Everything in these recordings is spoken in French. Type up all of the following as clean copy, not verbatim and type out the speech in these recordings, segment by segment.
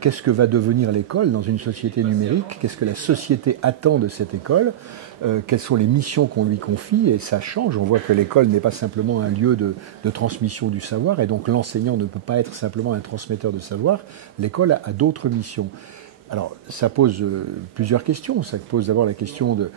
Qu'est-ce que va devenir l'école dans une société numérique? Qu'est-ce que la société attend de cette école? Quelles sont les missions qu'on lui confie? Et ça change. On voit que l'école n'est pas simplement un lieu de transmission du savoir, et donc l'enseignant ne peut pas être simplement un transmetteur de savoir. L'école a d'autres missions. Alors, ça pose plusieurs questions. Ça pose d'abord la question de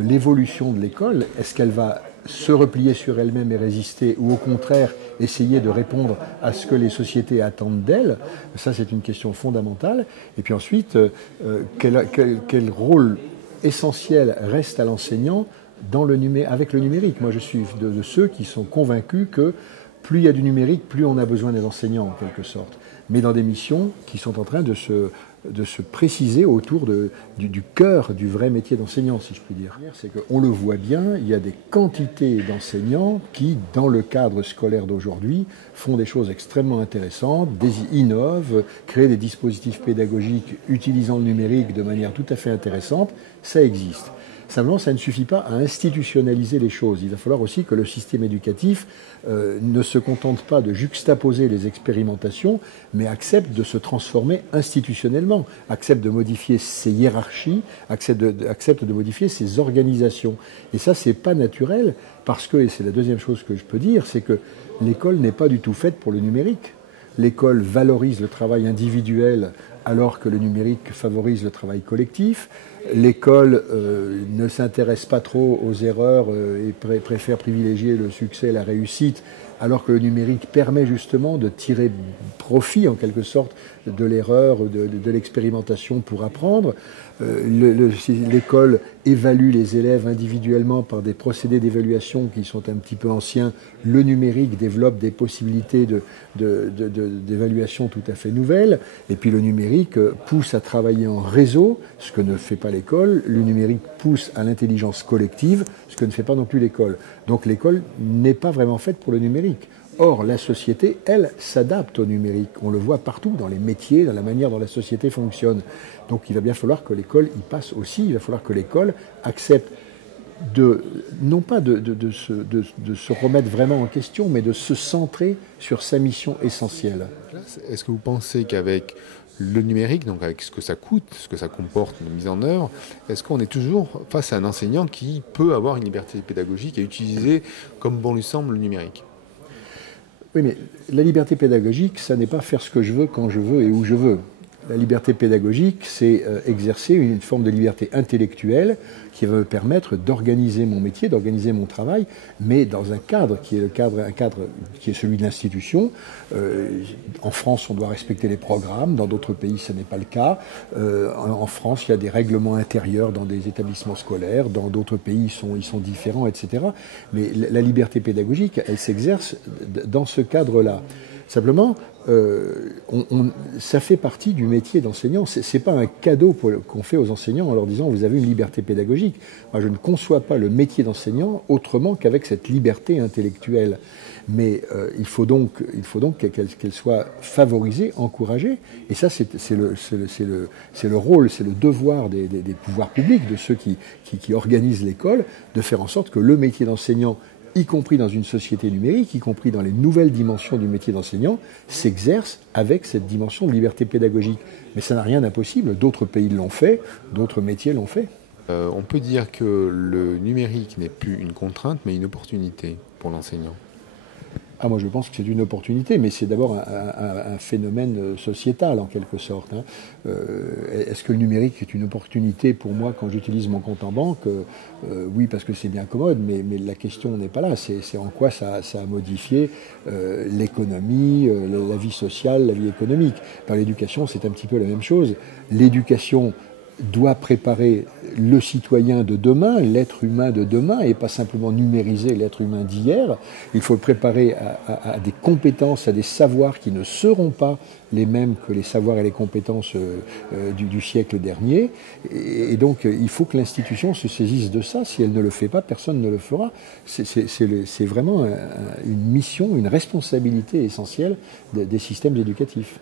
l'évolution de l'école. Est-ce qu'elle va se replier sur elle-même et résister, ou au contraire essayer de répondre à ce que les sociétés attendent d'elle? Ça, c'est une question fondamentale. Et puis ensuite, quel rôle essentiel reste à l'enseignant avec le numérique? Moi, je suis de ceux qui sont convaincus que plus il y a du numérique, plus on a besoin des enseignants, en quelque sorte. Mais dans des missions qui sont en train de se préciser autour du cœur du vrai métier d'enseignant, si je puis dire. C'est qu'on le voit bien, il y a des quantités d'enseignants qui, dans le cadre scolaire d'aujourd'hui, font des choses extrêmement intéressantes, innovent, créent des dispositifs pédagogiques utilisant le numérique de manière tout à fait intéressante. Ça existe. Simplement, ça ne suffit pas à institutionnaliser les choses. Il va falloir aussi que le système éducatif ne se contente pas de juxtaposer les expérimentations, mais accepte de se transformer institutionnellement, accepte de modifier ses hiérarchies, accepte de modifier ses organisations. Et ça, c'est pas naturel, parce que, et c'est la deuxième chose que je peux dire, c'est que l'école n'est pas du tout faite pour le numérique. L'école valorise le travail individuel alors que le numérique favorise le travail collectif. L'école ne s'intéresse pas trop aux erreurs et préfère privilégier le succès et la réussite, alors que le numérique permet justement de tirer profit en quelque sorte de l'erreur, de l'expérimentation pour apprendre. L'école évalue les élèves individuellement par des procédés d'évaluation qui sont un petit peu anciens. Le numérique développe des possibilités d'évaluation tout à fait nouvelles. Et puis le numérique pousse à travailler en réseau, ce que ne fait pas l'école. Le numérique pousse à l'intelligence collective, ce que ne fait pas non plus l'école. Donc l'école n'est pas vraiment faite pour le numérique. Or, la société, elle, s'adapte au numérique. On le voit partout, dans les métiers, dans la manière dont la société fonctionne. Donc il va bien falloir que l'école y passe aussi. Il va falloir que l'école accepte non pas de se remettre vraiment en question, mais de se centrer sur sa mission essentielle. Est-ce que vous pensez qu'avec le numérique, donc avec ce que ça coûte, ce que ça comporte de mise en œuvre, est-ce qu'on est toujours face à un enseignant qui peut avoir une liberté pédagogique et utiliser comme bon lui semble le numérique? Oui, mais la liberté pédagogique, ça n'est pas faire ce que je veux, quand je veux et où je veux. La liberté pédagogique, c'est exercer une forme de liberté intellectuelle qui va me permettre d'organiser mon métier, d'organiser mon travail, mais dans un cadre qui est un cadre qui est celui de l'institution. En France, on doit respecter les programmes. Dans d'autres pays, ce n'est pas le cas. En France, il y a des règlements intérieurs dans des établissements scolaires. Dans d'autres pays, ils sont différents, etc. Mais la liberté pédagogique, elle s'exerce dans ce cadre-là. Simplement, ça fait partie du métier d'enseignant. C'est pas un cadeau qu'on fait aux enseignants en leur disant vous avez une liberté pédagogique. Moi, je ne conçois pas le métier d'enseignant autrement qu'avec cette liberté intellectuelle. Mais il faut donc qu'elle soit favorisée, encouragée. Et ça, c'est le rôle, c'est le devoir des pouvoirs publics, de ceux qui organisent l'école, de faire en sorte que le métier d'enseignant, y compris dans une société numérique, y compris dans les nouvelles dimensions du métier d'enseignant, s'exerce avec cette dimension de liberté pédagogique. Mais ça n'a rien d'impossible. D'autres pays l'ont fait, d'autres métiers l'ont fait. On peut dire que le numérique n'est plus une contrainte, mais une opportunité pour l'enseignant. Ah, moi je pense que c'est une opportunité, mais c'est d'abord un phénomène sociétal en quelque sorte. Est-ce que le numérique est une opportunité pour moi quand j'utilise mon compte en banque? Oui, parce que c'est bien commode, mais la question n'est pas là. C'est en quoi ça a modifié l'économie, la vie sociale, la vie économique. Dans l'éducation, c'est un petit peu la même chose. L'éducation doit préparer le citoyen de demain, l'être humain de demain, et pas simplement numériser l'être humain d'hier. Il faut le préparer à des compétences, à des savoirs qui ne seront pas les mêmes que les savoirs et les compétences du siècle dernier. Et donc, il faut que l'institution se saisisse de ça. Si elle ne le fait pas, personne ne le fera. C'est vraiment une mission, une responsabilité essentielle des systèmes éducatifs.